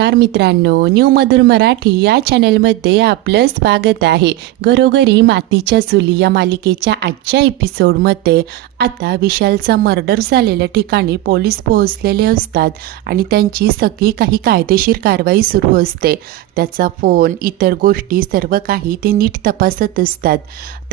नमस्कार मित्रांनो, न्यू मधुर मराठी या चॅनलमध्ये आपलं स्वागत आहे। घरोघरी मातीच्या चुली या मालिकेच्या आजच्या एपिसोडमध्ये आता विशालचा मर्डर झालेल्या ठिकाणी पोलीस पोहोचलेले असतात आणि त्यांची सगळी काही कायदेशीर कारवाई सुरू असते। त्याचा फोन, इतर गोष्टी सर्व काही ते नीट तपासत असतात।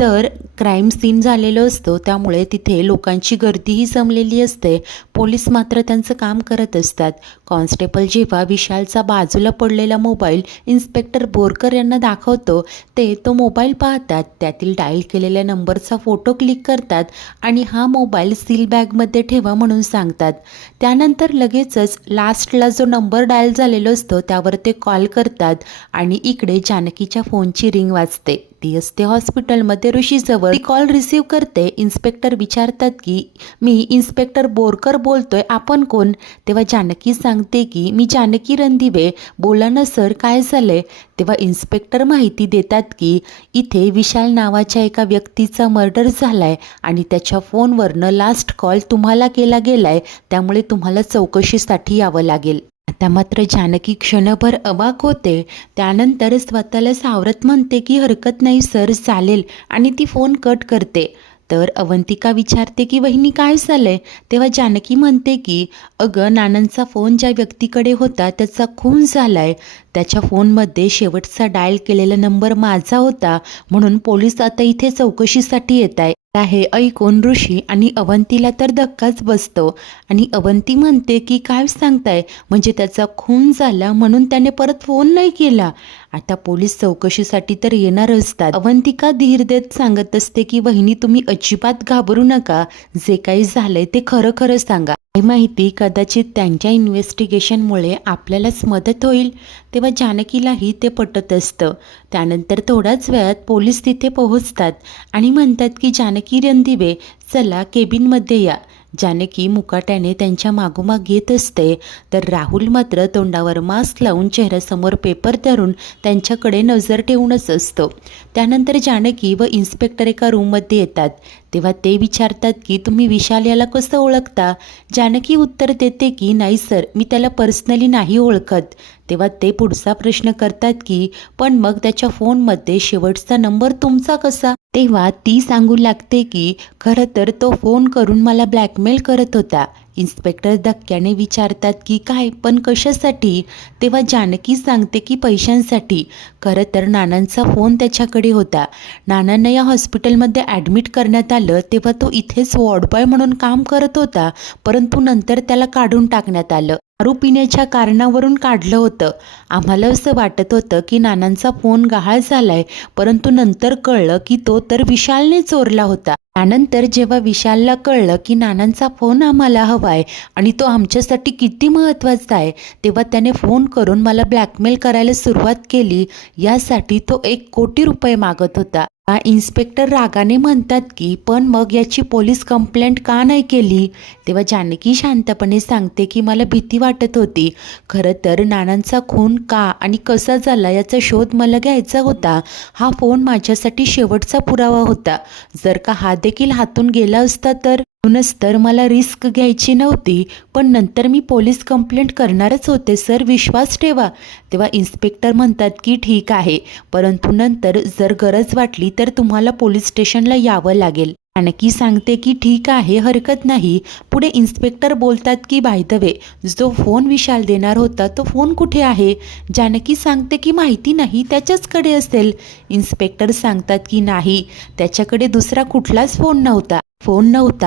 तर क्राईम सीन झालेलं असतो, त्यामुळे तिथे लोकांची गर्दीही जमलेली असते। पोलीस मात्र त्यांचं काम करत असतात। कॉन्स्टेबल जेव्हा विशालचा बाजूला पडलेला मोबाईल इन्स्पेक्टर बोरकर यांना दाखवतो, ते तो मोबाईल पाहतात। त्यातील डायल केलेल्या नंबरचा फोटो क्लिक करतात आणि हा मोबाईल सील बॅगमध्ये ठेवा म्हणून सांगतात। त्यानंतर लगेचच लास्टला जो नंबर डायल झालेला असतो त्यावर ते कॉल करतात आणि इकडे जानकीच्या फोनची रिंग वाजते। ती असते हॉस्पिटलमध्ये ऋषीजवळ। ती कॉल रिसीव करते। इन्स्पेक्टर विचारतात की मी इन्स्पेक्टर बोरकर बोलतोय, आपण कोण? तेव्हा जानकी सांगते की मी जानकी रणदिवे, बोला ना सर, काय झालंय? तेव्हा इन्स्पेक्टर माहिती देतात की इथे विशाल नावाच्या एका व्यक्तीचा मर्डर झालाय आणि त्याच्या फोनवरनं लास्ट कॉल तुम्हाला केला गेलाय, त्यामुळे तुम्हाला चौकशीसाठी यावं लागेल। आता मात्र जानकी क्षणभर अवाक होते। त्यानंतर स्वतःला सावरत म्हणते की हरकत नाही सर, चालेल, आणि ती फोन कट करते। तर अवंतिका विचारते की वहिनी काय झालंय? तेव्हा जानकी म्हणते की अगं, नानांचा फोन ज्या व्यक्तीकडे होता त्याचा खून झालाय। त्याच्या फोनमध्ये शेवटचा डायल केलेला नंबर माझा होता, म्हणून पोलीस आता इथे चौकशीसाठी येत आहे। हे ऐकून ऋषी आणि अवंतीला तर धक्काच बसतो आणि अवंती म्हणते की काय सांगताय, म्हणजे त्याचा खून झाला म्हणून त्याने परत फोन नाही केला? आता पोलीस चौकशीसाठी तर येणार असतात। अवंतिका धीर देत सांगत असते की वहिनी, तुम्ही अजिबात घाबरू नका, जे काही झालंय ते खरं खरं सांगा। माहिती कदाचित त्यांच्या इन्व्हेस्टिगेशनमुळे आपल्यालाच मदत होईल। तेव्हा जानकीलाही ते पटत असतं। त्यानंतर थोड्याच वेळात पोलीस तिथे पोहोचतात आणि म्हणतात की जानकी रणदिवे, चला केबिनमध्ये या। जानकी मुकाट्याने त्यांच्या मागोमाग येत असते, तर राहुल मात्र तोंडावर मास्क लावून चेहऱ्यासमोर पेपर धरून त्यांच्याकडे नजर ठेवूनच असतो। त्यानंतर जानकी व इन्स्पेक्टर एका रूममध्ये येतात। तेव्हा ते विचारतात की तुम्ही विशाल याला कसं ओळखता? जानकी उत्तर देते की नाही सर, मी त्याला पर्सनली नाही ओळखत। तेव्हा ते पुढचा प्रश्न करतात की पण मग त्याच्या फोनमध्ये शेवटचा नंबर तुमचा कसा? तेव्हा ती सांगू लागते की खरं तर तो फोन करून मला ब्लॅकमेल करत होता। इन्स्पेक्टर धक्क्याने विचारतात की काय, पण कशासाठी? तेव्हा जानकी सांगते की पैशांसाठी। खरं तर नानांचा फोन त्याच्याकडे होता। नानांना या हॉस्पिटलमध्ये ॲडमिट करण्यात आलं तेव्हा तो इथेच वॉर्ड बॉय म्हणून काम करत होता, परंतु नंतर त्याला काढून टाकण्यात आलं। दारू पिण्याच्या कारणावरून काढलं होतं। आम्हाला असं वाटत होतं की नानांचा फोन गहाळ झालाय, परंतु नंतर कळलं की तो तर विशालने चोरला होता। त्यानंतर जेव्हा विशालला कळलं की नानांचा फोन आम्हाला हवाय आणि तो आमच्यासाठी किती महत्त्वाचा आहे, तेव्हा त्याने फोन करून मला ब्लॅकमेल करायला सुरुवात केली। यासाठी तो 1 कोटी रुपये मागत होता। इन्स्पेक्टर रागाने म्हणतात की पण मग याची पोलीस कंप्लेंट का नाही केली? तेव्हा जानकी शांतपणे सांगते की मला भीती वाटत होती। खरं तर नानांचा खून का आणि कसा झाला याचा शोध मला घ्यायचा होता। हा फोन माझ्यासाठी शेवटचा पुरावा होता। जर का हा देखील हातून गेला असता तर मला रिस्क घ्यायची नव्हती, पण नंतर मी पोलीस कंप्लेंट करणारच होते सर, विश्वास ठेवा। तेव्हा इन्स्पेक्टर म्हणतात की ठीक आहे, परंतु नंतर जर गरज वाटली तर तुम्हाला पोलीस स्टेशनला यावं लागेल। जानकी सांगते की ठीक आहे, हरकत नाही। पुढे इन्स्पेक्टर बोलतात की बाय द वे, जो फोन विशाल देणार होता तो फोन कुठे आहे? जानकी सांगते की माहिती नाही, त्याच्याचकडे असेल। इन्स्पेक्टर सांगतात की नाही, त्याच्याकडे दुसरा कुठलाच फोन नव्हता।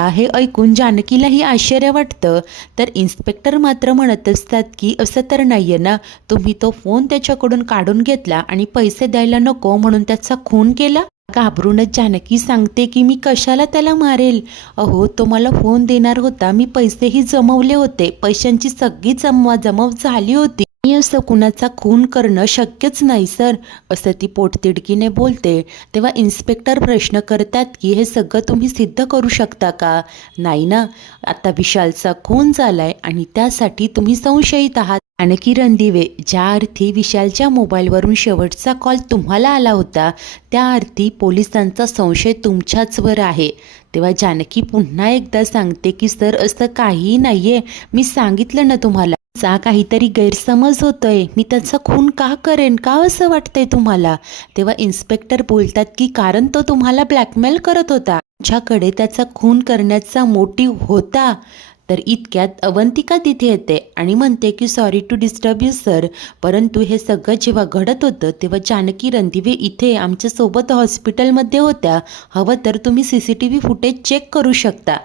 हे ऐकून जानकीलाही आश्चर्य वाटतं। तर इन्स्पेक्टर मात्र म्हणत असतात की असं तर नाहीये ना, तुम्ही तो फोन त्याच्याकडून काढून घेतला आणि पैसे द्यायला नको म्हणून त्याचा खून केला? घाबरूनच जानकी सांगते की मी कशाला त्याला मारेल? अहो, तो मला फोन देणार होता, मी पैसेही जमवले होते, पैशांची सगळी जमवाजमव झाली होती। मी असं कुणाचा खून करणं शक्यच नाही सर, असं ती पोटतिडकीने बोलते। तेव्हा इन्स्पेक्टर प्रश्न करतात की हे सगळं तुम्ही सिद्ध करू शकता का? नाही ना, आता विशालचा खून झालाय आणि त्यासाठी तुम्ही संशयित आहात। जानकी रणदिवे, ज्या अर्थी विशालच्या मोबाईलवरून शेवटचा कॉल तुम्हाला आला होता, त्या अर्थी पोलिसांचा संशय तुमच्याचवर आहे। तेव्हा जानकी पुन्हा एकदा सांगते की सर, असं काहीही नाहीये, मी सांगितलं ना तुम्हाला, चा काहीतरी गैरसमज होतोय, मी त्याचा खून का करेन, का असं वाटतंय तुम्हाला? तेव्हा इन्स्पेक्टर बोलतात की कारण तो तुम्हाला ब्लॅकमेल करत होता, तुमच्याकडे त्याचा खून करण्याचा मोटिव्ह होता. तर इतक्यात अवंतिका तिथे येते आणि म्हणते की sorry to disturb you sir, परंतु हे सगळं जेव्हा घडत होतं तेव्हा जानकी रणदिवे इथे आमच्यासोबत हॉस्पिटलमध्ये होत्या, हवं तर तुम्ही CCTV फुटेज चेक करू शकता.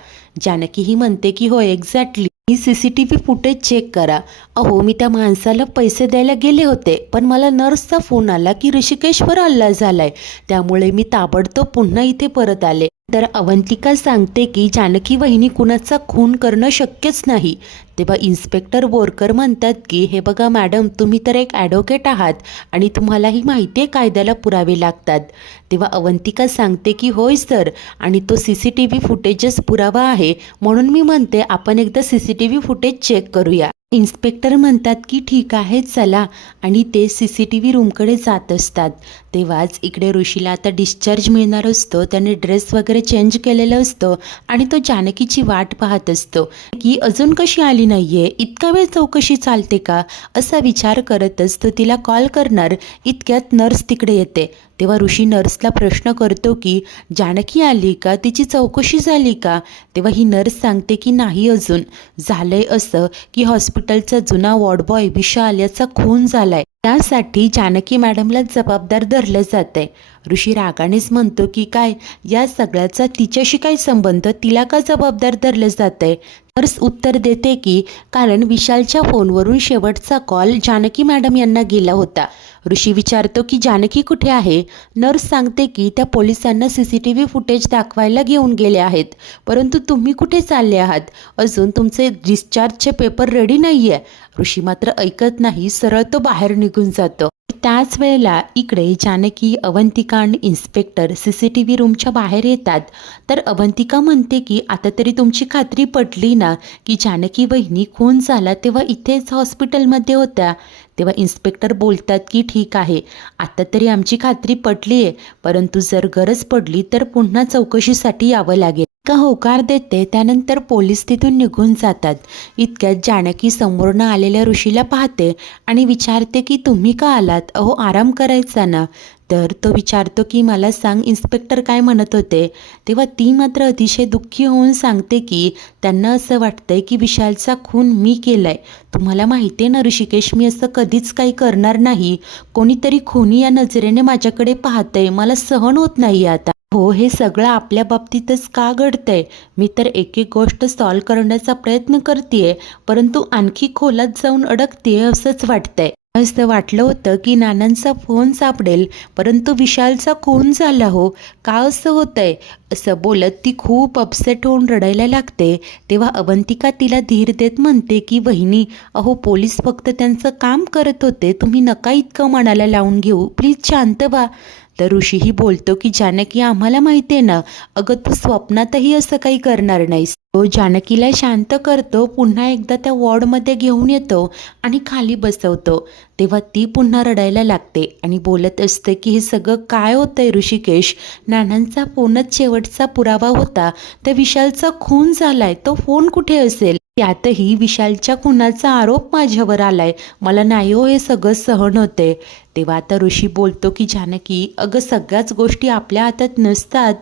जानकी ही म्हणते की हो एक्झॅक्टली, मी CCTV फुटेज चेक करा. अहो मी त्या माणसाला पैसे द्यायला गेले होते, पण मला नर्सचा फोन आला की ऋषिकेशवर हल्ला झालाय, त्यामुळे मी ताबडतोब पुन्हा इथे परत आले. तर अवंतिका सांगते की जानकी वहिनी कुणाचा खून करणं शक्यच नाही. तेव्हा इन्स्पेक्टर बोरकर म्हणतात की हे बघा मॅडम, तुम्ही तर एक ॲडव्होकेट आहात आणि तुम्हालाही माहिती आहे कायद्याला पुरावे लागतात. तेव्हा अवंतिका सांगते की होय सर, आणि तो CCTV फुटेजच पुरावा आहे, म्हणून मी म्हणते आपण एकदा CCTV फुटेज चेक करूया. इन्स्पेक्टर म्हणतात की ठीक आहे चला, आणि ते CCTV रूमकडे जात असतात. तेव्हाच इकडे ऋषीला आता डिस्चार्ज मिळणार असतो, त्याने ड्रेस वगैरे चेंज केलेलं असतं आणि तो जानकीची वाट पाहत असतो की अजून कशी आली नाहीये, इतका वेळ चौकशी चालते का, असा विचार करत असतो. तिला कॉल करणार इतक्यात नर्स तिकडे येते. तेव्हा ऋषी नर्सला प्रश्न करतो की जानकी आली का, तिची चौकशी झाली का? तेव्हा ही नर्स सांगते की नाही अजून. झालंय असं की हॉस्पिटलचा जुना वॉर्डबॉय विशाल याचा खून झालाय, त्यासाठी जानकी मॅडमला जबाबदार धरलं जातंय. ऋषी रागानेच म्हणतो की काय, या सगळ्याचा तिच्याशी काय संबंध, तिला का जबाबदार धरलं जातंय? नर्स उत्तर देते की कारण विशालच्या फोनवरून शेवटचा कॉल जानकी मॅडम यांना गेला होता. ऋषी विचारतो की जानकी कुठे आहे? नर्स सांगते की त्या पोलिसांना CCTV फुटेज दाखवायला घेऊन गेले आहेत, परंतु तुम्ही कुठे चालले आहात? अजून तुमचे डिस्चार्जचे पेपर रेडी नाही आहे. ऋषी मात्र ऐकत नाही, सरळ तो बाहेर निघून जातो. त्याच वेळेला इकडे जानकी, अवंतिका आणि इन्स्पेक्टर CCTV रूमच्या बाहेर येतात. तर अवंतिका म्हणते की आता तरी तुमची खात्री पटली ना की जानकी वहिनी खून झाला तेव्हा इथेच हॉस्पिटलमध्ये होत्या? तेव्हा इन्स्पेक्टर बोलतात की ठीक आहे, आता तरी आमची खात्री पटली आहे, परंतु जर गरज पडली तर पुन्हा चौकशीसाठी यावं लागेल. का होकार देते, त्यानंतर पोलीस तिथून निघून जातात. इतक्यात जानकी समोरनं आलेल्या ऋषीला पाहते आणि विचारते की तुम्ही का आलात? अहो आराम करायचा ना. तर तो विचारतो की मला सांग इन्स्पेक्टर काय म्हणत होते? तेव्हा ती मात्र अतिशय दुःखी होऊन सांगते की त्यांना असं वाटतंय की विशालचा खून मी केलाय. तुम्हाला माहिती आहे ना ऋषिकेश, मी असं कधीच काही करणार नाही. कोणीतरी खुनी या नजरेने माझ्याकडे पाहतंय, मला सहन होत नाही आता. हो, हे सगळं आपल्या बाबतीतच का घडतंय? मी तर एक एक गोष्ट सॉल्व करण्याचा प्रयत्न करतेय, परंतु आणखी खोलात जाऊन अडकतेय असंच वाटतंय. असं वाटलं होतं की नानांचा फोन सापडेल, परंतु विशालचा खून झाला हो, का असं होतंय? असं बोलत ती खूप अपसेट होऊन रडायला लागते. तेव्हा अवंतिका तिला धीर देत म्हणते की वहिनी, अहो पोलीस फक्त त्यांचं काम करत होते, तुम्ही नका इतकं मनाला लावून घेऊ, प्लीज शांत व्हा. तर ऋषीही बोलतो की जानकी आम्हाला माहिती आहे ना, अगं तू स्वप्नातही असं काही करणार नाहीस. तो जानकीला शांत करतो, पुन्हा एकदा त्या वॉर्डमध्ये घेऊन येतो आणि खाली बसवतो. तेव्हा ती पुन्हा रडायला लागते आणि बोलत असते की हे सगळं काय होतंय ऋषिकेश, नानांचा फोनच शेवटचा पुरावा होता, त्या विशालचा खून झालाय, तो फोन कुठे असेल? त्यातही विशालच्या खुनाचा आरोप माझ्यावर आलाय, मला नाही हो हे सगळं सहन होते. तेव्हा आता ऋषी बोलतो की जानकी, अगं सगळ्याच गोष्टी आपल्या हातात नसतात.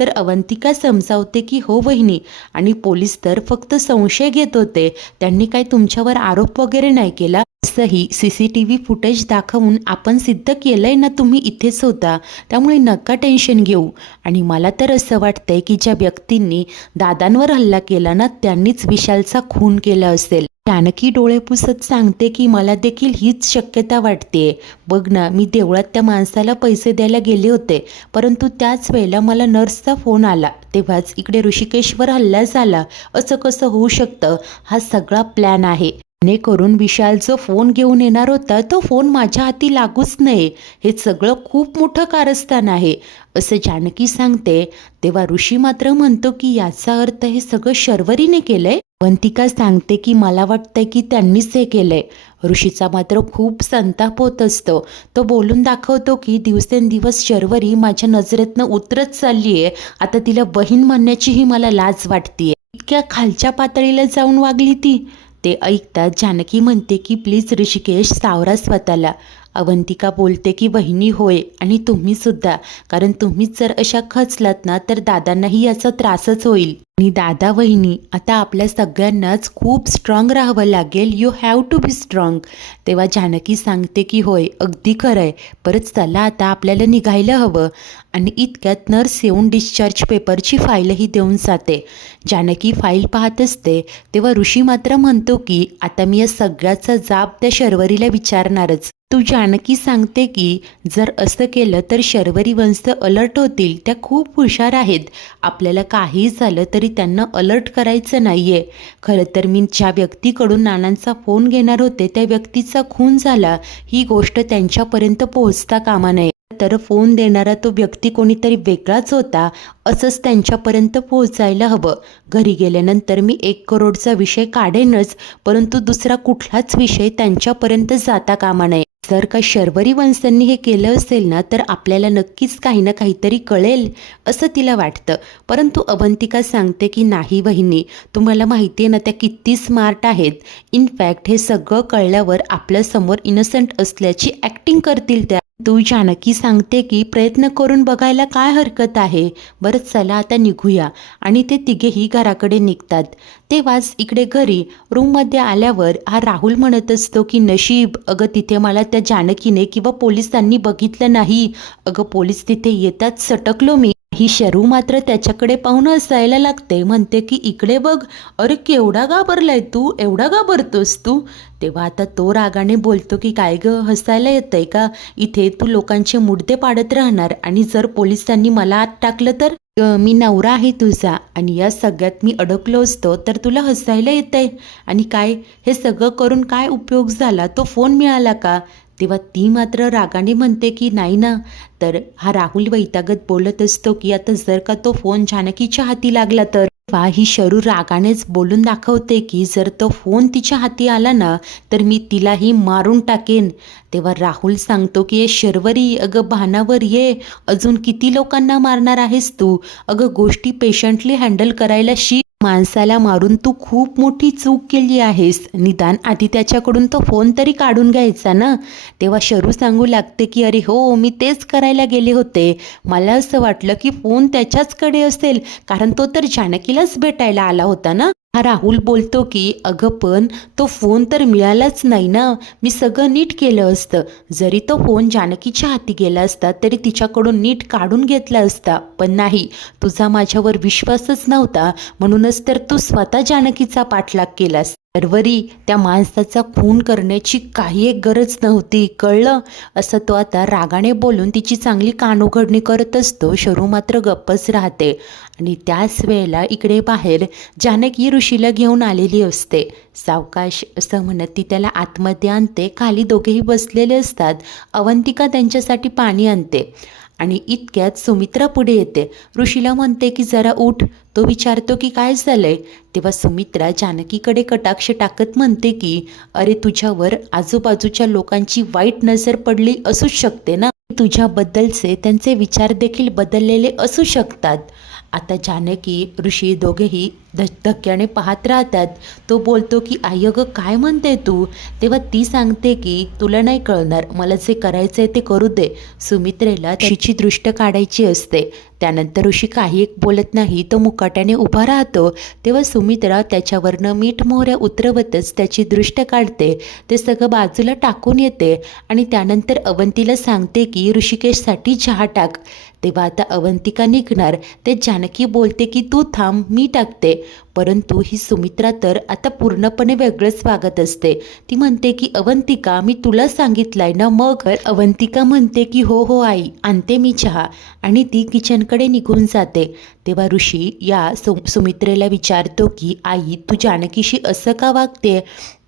तर अवंतिका समजावते की हो वहिनी, आणि पोलीस तर फक्त संशय घेत होते, त्यांनी काय तुमच्यावर आरोप वगैरे नाही केला. असंही CCTV फुटेज दाखवून आपण सिद्ध केलंय ना तुम्ही इथेच होता, त्यामुळे नका टेन्शन घेऊ. आणि मला तर असं वाटतंय की ज्या व्यक्तींनी दादांवर हल्ला केला ना, त्यांनीच विशालचा खून केला असेल. जानकी डोळे पुसत सांगते की मला देखील हीच शक्यता वाटतेय. बघ ना, मी देवळात त्या माणसाला पैसे द्यायला गेले होते, परंतु त्याच वेळेला मला नर्सचा फोन आला, तेव्हाच इकडे ऋषिकेशवर हल्ला झाला. असं कसं होऊ शकतं? हा सगळा प्लॅन आहे, जेणेकरून विशाल जो फोन घेऊन येणार होता तो फोन माझ्या हाती लागूच नये. हे सगळं खूप मोठं कारस्थान आहे, असं जानकी सांगते. तेव्हा ऋषी मात्र म्हणतो की याचा अर्थ हे सगळं शर्वरीने केलंय. अवंतिका सांगते की मला वाटतंय की त्यांनीच हे केलंय. ऋषीचा मात्र खूप संताप होत असतो. तो बोलून दाखवतो की दिवसेंदिवस शर्वरी माझ्या नजरेतनं उतरत चालली आहे, आता तिला बहीण म्हणण्याचीही मला लाज वाटतेय. इतक्या खालच्या पातळीला जाऊन वागली ती. ते ऐकताच जानकी म्हणते की प्लीज ऋषिकेश सावरा स्वतःला. अवंतिका बोलते की वहिनी होय आणि तुम्हीसुद्धा, कारण तुम्हीच जर अशा खचलात ना तर दादांनाही याचा त्रासच होईल. आणि दादा वहिनी आता आपल्या सगळ्यांनाच खूप स्ट्रॉंग राहावं लागेल. You have to be strong. तेव्हा जानकी सांगते की होय अगदी खरं आहे, परत चला आता आपल्याला निघायला हवं. आणि इतक्यात नर्स येऊन डिस्चार्ज पेपरची फाईलही देऊन जाते. जानकी फाईल पाहत असते तेव्हा ऋषी मात्र म्हणतो की आता मी या सगळ्याचा जाब त्या शर्वरीला विचारणारच. तू जानकी सांगते की जर असं केलं तर शर्वरी वंश अलर्ट होतील. त्या खूप हुशार आहेत. आपल्याला काही झालं तरी त्यांना अलर्ट करायचं नाही आहे. खरं तर मी ज्या व्यक्तीकडून नानांचा फोन घेणार होते त्या व्यक्तीचा खून झाला, ही गोष्ट त्यांच्यापर्यंत पोहोचता कामा नये. तर फोन देणारा तो व्यक्ती कोणीतरी वेगळाच होता असंच त्यांच्यापर्यंत पोहोचायला हवं. घरी गेल्यानंतर मी 1 करोडचा विषय काढेनच, परंतु दुसरा कुठलाच विषय त्यांच्यापर्यंत जाता कामा नये. जर का शर्वरी वंशांनी हे केलं असेल ना तर आपल्याला नक्कीच काही ना काहीतरी कळेल असं तिला वाटतं. परंतु अवंतिका सांगते की नाही वहिनी, तुम्हाला माहिती आहे ना त्या किती स्मार्ट आहेत. इनफॅक्ट हे सगळं कळल्यावर आपल्यासमोर इनोसंट असल्याची ॲक्टिंग करतील त्या. तू जानकी सांगते की प्रयत्न करून बघायला काय हरकत आहे. बरं चला आता निघूया. आणि ते तिघेही घराकडे निघतात. तेव्हाच इकडे घरी रूममध्ये आल्यावर हा राहुल म्हणत असतो की नशीब, अगं तिथे मला त्या जानकीने किंवा पोलिसांनी बघितलं नाही. अगं पोलीस तिथे येताच सटकलो मी. ही शरू मात्र त्याच्याकडे पाहून हसायला लागते. म्हणते की इकडे बघ, अरे केवढा घाबरलाय तू, एवढा घाबरतोस तू. तेव्हा आता तो रागाने बोलतो की काय गं हसायला येतंय का, इथे तू लोकांचे मुद्दे पाडत राहणार आणि जर पोलिसांनी मला आत टाकलं तर मी नवरा आहे तुझा आणि या सगळ्यात मी अडकलो असतो तर तुला हसायला येतंय. आणि काय हे सगळं करून काय उपयोग झाला, तो फोन मिळाला का. तेव्हा ती मात्र रागाने म्हणते की नाही ना. तर हा राहुल वैतागत बोलत असतो की आता जर का तो फोन जानकीच्या हाती लागला तर. तेव्हा ही शरू रागानेच बोलून दाखवते की जर तो फोन तिच्या हाती आला ना तर मी तिलाही मारून टाकेन. तेव्हा राहुल सांगतो की शर्वरी, अगं भानावर ये, अजून किती लोकांना मारणार आहेस तू. अगं गोष्टी पेशंटली हँडल करायला शिक. माणसाला मारून तू खूप मोठी चूक केली आहेस. निदान आधी त्याच्याकडून तो फोन तरी काढून घ्यायचा ना. तेव्हा शरू सांगू लागते की अरे हो, मी तेच करायला गेले होते. मला असं वाटलं की फोन त्याच्याचकडे असेल, कारण तो तर जानकीलाच भेटायला आला होता ना. हा राहुल बोलतो की अगं पण तो फोन तर मिळालाच नाही ना. मी सगळं नीट केलं असतं. जरी तो फोन जानकीच्या हाती गेला असता तरी तिच्याकडून नीट काढून घेतला असता. पण नाही, तुझा माझ्यावर विश्वासच नव्हता, म्हणूनच तर तू स्वतः जानकीचा पाठलाग केलास. शर्वरी, त्या माणसाचा खून करण्याची काही एक गरज नव्हती, कळलं. असं तो आता रागाने बोलून तिची चांगली कानउघडणी करत असतो. शरू मात्र गप्पच राहते. आणि त्याच वेळेला इकडे बाहेर जानकी ऋषीला घेऊन आलेली असते. सावकाश असं म्हणत ती त्याला आतमध्ये आणते. खाली दोघेही बसलेले असतात. अवंतिका त्यांच्यासाठी पाणी आणते. आणि इतक्यात सुमित्रा पुढे येते. ऋषीला म्हणते की जरा उठ. तो विचारतो की काय झालंय. तेव्हा सुमित्रा जानकीकडे कटाक्ष टाकत म्हणते की अरे तुझ्यावर आजूबाजूच्या लोकांची वाईट नजर पडली असू शकते ना. तुझ्याबद्दलचे त्यांचे विचार देखील बदललेले असू शकतात. आता जानकी ऋषी दोघेही धक्क्याने पाहत राहतात. तो बोलतो की आई अगं काय म्हणते तू. तेव्हा ती सांगते की तुला नाही कळणार, मला जे करायचं आहे ते करू दे. सुमित्रेला तिची दृष्ट काढायची असते. त्यानंतर ऋषी काही एक बोलत नाही, तो मुकाट्याने उभा राहतो. तेव्हा सुमित्रा त्याच्यावरनं मीठ मोहऱ्या उतरवतच त्याची दृष्ट काढते. ते सगळं बाजूला टाकून येते आणि त्यानंतर अवंतीला सांगते की ऋषिकेशसाठी चहा टाक. तेव्हा आता अवंतिका निघणार. ते जानकी बोलते की तू थांब, मी टाकते. परंतु ही सुमित्रा तर आता पूर्णपणे वेगळंच वागत असते. ती म्हणते की अवंतिका, मी तुला सांगितलंय ना. मग अवंतिका म्हणते की हो हो आई, आणते मी चहा. आणि ती किचनकडे निघून जाते. तेव्हा ऋषी या सुमित्रेला विचारतो की आई, तू जानकीशी असं का वागते.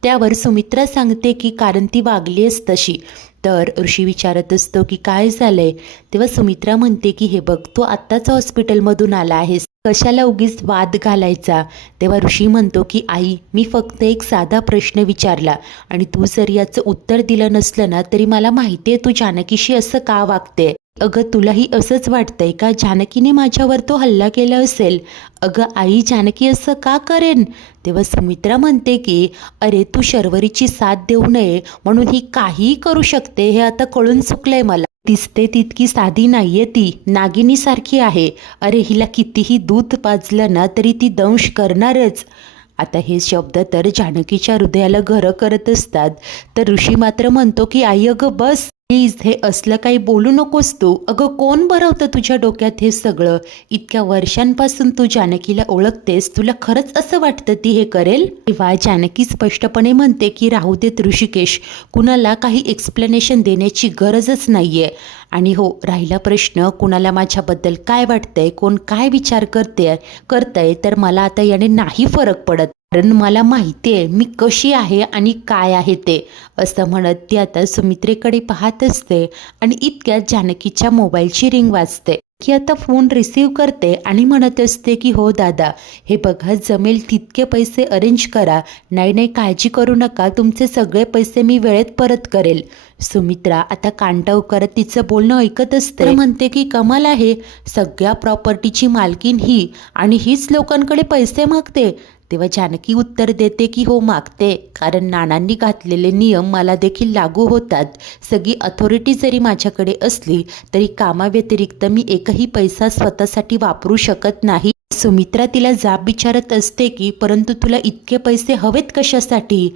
त्यावर सुमित्रा सांगते की कारण ती वागलीच तशी. तर ऋषी विचारत असतो की काय झालंय. तेव्हा सुमित्रा म्हणते की हे बघ, तू आत्ताच हॉस्पिटलमधून आला आहेस, कशाला उगीच वाद घालायचा. तेव्हा ऋषी म्हणतो की आई, मी फक्त एक साधा प्रश्न विचारला आणि तू जर याचं उत्तर दिलं नसलं ना तरी मला माहिती आहे तू जानकीशी असं का वागते. अगं तुलाही असंच वाटतंय का जानकीने माझ्यावर तो हल्ला केला असेल? अगं आई जानकी असं का करेन? तेव्हा सुमित्रा म्हणते की अरे तू शर्वरीची साथ देऊ नये म्हणून ही काहीही करू शकते हे आता कळून चुकलंय मला. दिसते तितकी साधी नाहीये ती, नागिनीसारखी आहे. अरे हिला कितीही दूध पाजलं ना तरी ती दंश करणारच. आता हे शब्द तर जानकीच्या हृदयाला घरं करत असतात. तर ऋषी मात्र म्हणतो की आई अगं बस प्लीज, हे असलं काही बोलू नकोस तू. अगं कोण भरवतं तुझ्या डोक्यात हे सगळं? इतक्या वर्षांपासून तू जानकीला ओळखतेस, तुला खरंच असं वाटतं ती हे करेल? तेव्हा जानकी स्पष्टपणे म्हणते की राहू देत ऋषिकेश, कुणाला काही एक्सप्लेनेशन देण्याची गरजच नाहीये. आणि हो, राहिला प्रश्न कुणाला माझ्याबद्दल काय वाटतंय, कोण काय विचार करतंय, तर मला आता याने नाही फरक पडत. कारण मला माहिती आहे मी कशी आहे आणि काय आहे ते. असं म्हणत ती आता सुमित्रेकडे पाहत असते आणि इतक्यात जानकीच्या मोबाईलची रिंग वाजते. की आता फोन रिसीव करते आणि म्हणत असते की हो दादा, हे बघा जमेल तितके पैसे अरेंज करा. नाही नाही काळजी करू नका, तुमचे सगळे पैसे मी वेळेत परत करेल. सुमित्रा आता कांटाव करत तिचं बोलणं ऐकत असते. म्हणते की कमाल आहे, सगळ्या प्रॉपर्टीची मालकीन ही आणि हीच लोकांकडे पैसे मागते. तेव्हा जानकी उत्तर देते की हो मागते, कारण नानांनी घातलेले नियम मला देखील लागू होतात. सगळी अथॉरिटी जरी माझ्याकडे असली तरी कामाव्यतिरिक्त मी एकही पैसा स्वतःसाठी वापरू शकत नाही. सुमित्रा तिला जाब विचारत असते की परंतु तुला इतके पैसे हवेत कशासाठी?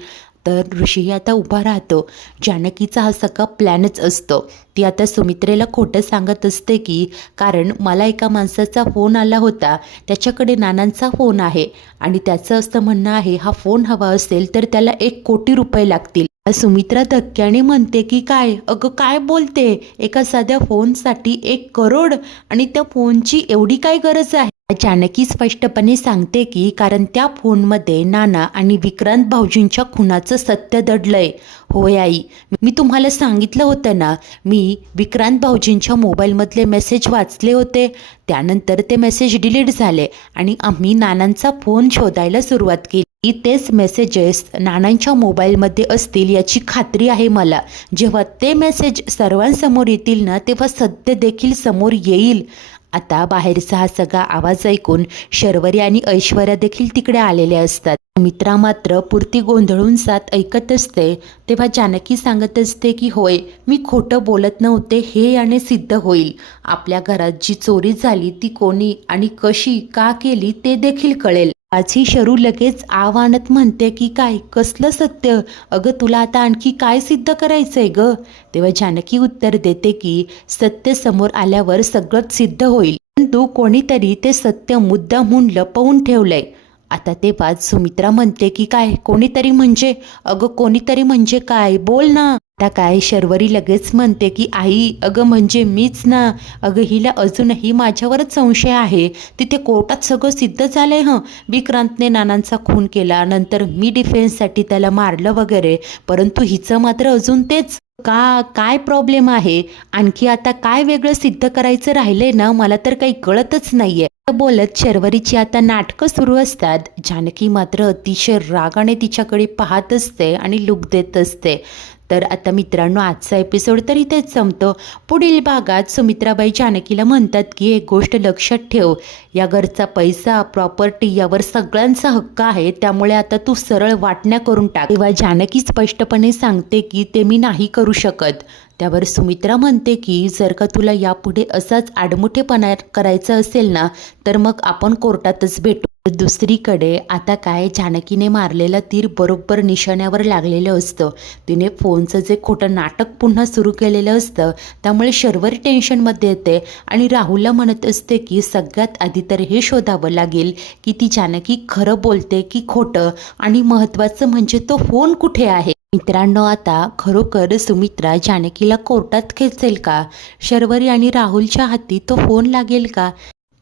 तर ऋषी आता उभा राहतो. जानकीचा हा सगळा प्लॅनच असतो. ती आता सुमित्रेला खोटं सांगत असते की कारण मला एका माणसाचा फोन आला होता, त्याच्याकडे नानांचा फोन आहे आणि त्याचं असं म्हणणं आहे हा फोन हवा असेल तर त्याला 1 कोटी रुपये लागतील. सुमित्रा धक्क्याने म्हणते की काय अगं काय बोलते, एका साध्या फोनसाठी 1 करोड आणि त्या फोनची एवढी काय गरज आहे? जानकी स्पष्टपणे सांगते की कारण त्या फोनमध्ये नाना आणि विक्रांत भाऊजींच्या खुनाचं सत्य दडलंय. होय आई, मी तुम्हाला सांगितलं होतं ना, मी विक्रांत भाऊजींच्या मोबाईलमधले मेसेज वाचले होते. त्यानंतर ते मेसेज डिलीट झाले आणि आम्ही नानांचा फोन शोधायला सुरुवात केली. तेच मेसेजेस नानांच्या मोबाईलमध्ये असतील याची खात्री आहे मला. जेव्हा ते मेसेज सर्वांसमोर येतील ना तेव्हा सत्य देखील समोर येईल. आता बाहेरचा हा सगळा आवाज ऐकून शर्वरी आणि ऐश्वर्या देखील तिकडे आलेल्या असतात. मित्रा मात्र पुरती गोंधळून साथ ऐकत असते. तेव्हा जानकी सांगत असते की होय, मी खोटं बोलत नव्हते हे याने सिद्ध होईल. आपल्या घरात जी चोरी झाली ती कोणी आणि कशी का केली ते देखील कळेल. आजी शरू लगेच आव आणत म्हणते की काय कसलं सत्य? अगं तुला आता आणखी काय सिद्ध करायचंय ग? तेव्हा जानकी उत्तर देते की सत्य समोर आल्यावर सगळंच सिद्ध होईल, परंतु कोणीतरी ते सत्य मुद्दामहून लपवून ठेवलंय. आता ते बाद सुमित्रा म्हणते की काय कोणीतरी म्हणजे? अगं कोणीतरी म्हणजे काय, बोल ना. आता काय शर्वरी लगेच म्हणते की आई अगं म्हणजे मीच ना. अगं हिला अजूनही माझ्यावरच संशय आहे. तिथे कोर्टात सगळं सिद्ध झालंय. विक्रांतने नानांचा खून केला, नंतर मी डिफेन्ससाठी त्याला मारलं वगैरे, परंतु हिचं मात्र अजून तेच. काय प्रॉब्लेम आहे? आणखी आता काय वेगळं सिद्ध करायचं राहिलंय ना, मला तर काही कळतच नाहीये. बोलत शर्वरीची आता नाटकं सुरू असतात. जानकी मात्र अतिशय रागाने तिच्याकडे पाहत असते आणि लुक देत असते. तर आता मित्रांनो आजचा एपिसोड तर इथेच संपतो. पुढील भागात सुमित्राबाई जानकीला म्हणतात की एक गोष्ट लक्षात ठेव, या घरचा पैसा प्रॉपर्टी यावर सगळ्यांचा हक्क आहे, त्यामुळे आता तू सरळ वाटण्या करून टाक. तेव्हा जानकी स्पष्टपणे सांगते की ते मी नाही करू शकत. त्यावर सुमित्रा म्हणते की जर का तुला यापुढे असाच आडमुठेपणा करायचा असेल ना तर मग आपण कोर्टातच भेटू. दुसरीकडे आता काय जानकीने मारलेलं तीर बरोबर निशाण्यावर लागलेलं असतं. तिने फोनचं जे खोटं नाटक पुन्हा सुरू केलेलं असतं, त्यामुळे शर्वरी टेन्शनमध्ये येते आणि राहुलला म्हणत असते की सगळ्यात आधी तर हे शोधावं लागेल की ती जानकी खरं बोलते की खोटं, आणि महत्त्वाचं म्हणजे तो फोन कुठे आहे. मित्रांनो आता खरोखर सुमित्रा जानकीला कोर्टात खेचेल का? शर्वरी आणि राहुलच्या हाती तो फोन लागेल का?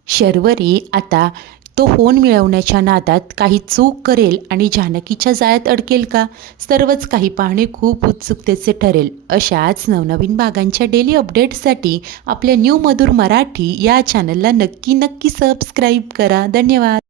शर्वरी आता तो फोन मिळवण्याच्या नादात काही चूक करेल आणि जानकीच्या जाळ्यात अडकेल का? सर्वच काही पाहणे खूप उत्सुकतेचे ठरेल. अशाच नवनवीन भागांच्या डेली अपडेट्ससाठी आपल्या न्यू मधुर मराठी या चॅनलला नक्की सबस्क्राईब करा. धन्यवाद.